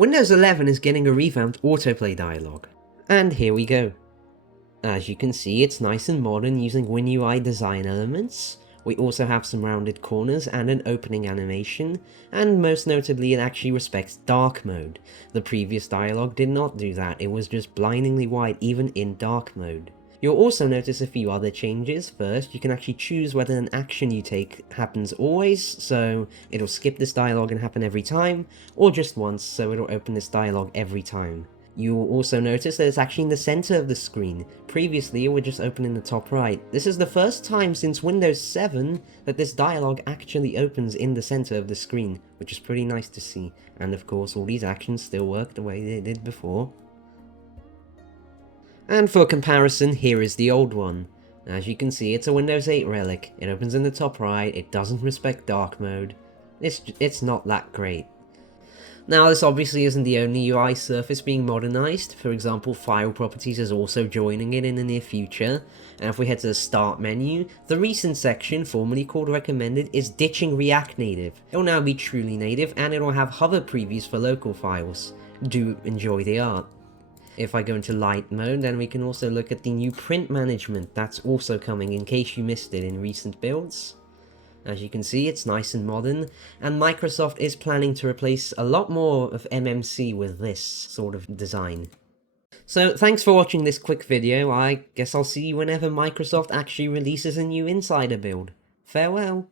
Windows 11 is getting a revamped AutoPlay dialog. And here we go. As you can see, it's nice and modern using WinUI design elements. We also have some rounded corners and an opening animation, and most notably it actually respects dark mode. The previous dialog did not do that, it was just blindingly white even in dark mode. You'll also notice a few other changes. First, you can actually choose whether an action you take happens always, so it'll skip this dialog and happen every time, or just once, so it'll open this dialog every time. You will also notice that it's actually in the center of the screen. Previously, it would just open in the top right. This is the first time since Windows 7 that this dialog actually opens in the center of the screen, which is pretty nice to see. And of course, all these actions still work the way they did before. And for comparison, here is the old one. As you can see, it's a Windows 8 relic. It opens in the top right, it doesn't respect dark mode. It's not that great. Now, this obviously isn't the only UI surface being modernized. For example, File Properties is also joining it in the near future. And if we head to the Start menu, the Recent section, formerly called Recommended, is ditching React Native. It will now be truly native, and it will have hover previews for local files. Do enjoy the art. If I go into light mode, then we can also look at the new print management that's also coming in case you missed it in recent builds. As you can see, it's nice and modern, and Microsoft is planning to replace a lot more of MMC with this sort of design. So thanks for watching this quick video. I guess I'll see you whenever Microsoft actually releases a new Insider build. Farewell!